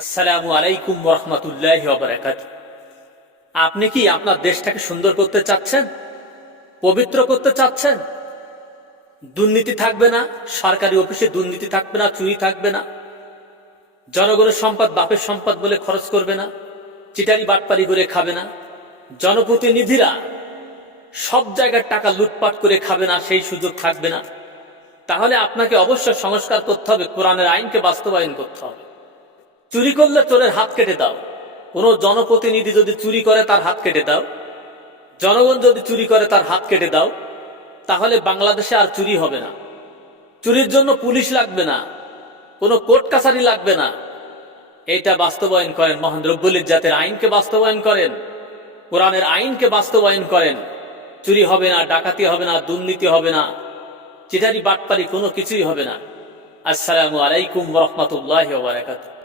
আসসালামু আলাইকুম রহমতুল্লাহি ওয়া বারাকাতুহু। আপনি কি আপনার দেশটাকে সুন্দর করতে চাচ্ছেন, পবিত্র করতে চাচ্ছেন? দুর্নীতি থাকবে না, সরকারি অফিসে দুর্নীতি থাকবে না, চুরি থাকবে না, জনগণের সম্পদ বাপের সম্পদ বলে খরচ করবে না, চিটারি বাটপারি করে খাবে না, জনপ্রতিনিধিরা সব জায়গার টাকা লুটপাট করে খাবে না, সেই সুযোগ থাকবে না। তাহলে আপনাকে অবশ্যই সংস্কার করতে হবে, কোরআনের আইনকে বাস্তবায়ন করতে হবে। চুরি করলে চোরের হাত কেটে দাও। কোনো জনপ্রতিনিধি যদি চুরি করে তার হাত কেটে দাও, জনগণ যদি চুরি করে তার হাত কেটে দাও, তাহলে বাংলাদেশে আর চুরি হবে না। চুরির জন্য পুলিশ লাগবে না, কোনো কোর্ট কাছারি লাগবে না। এইটা বাস্তবায়ন করেন, মহান রব্বুল ইজ্জাতের আইনকে বাস্তবায়ন করেন, কোরআনের আইনকে বাস্তবায়ন করেন। চুরি হবে না, ডাকাতি হবে না, দুর্নীতি হবে না, চিটারি বাটপারি কোনো কিছুই হবে না। আসসালামু আলাইকুম ওয়া রাহমাতুল্লাহি ওয়া বারাকাতুহু।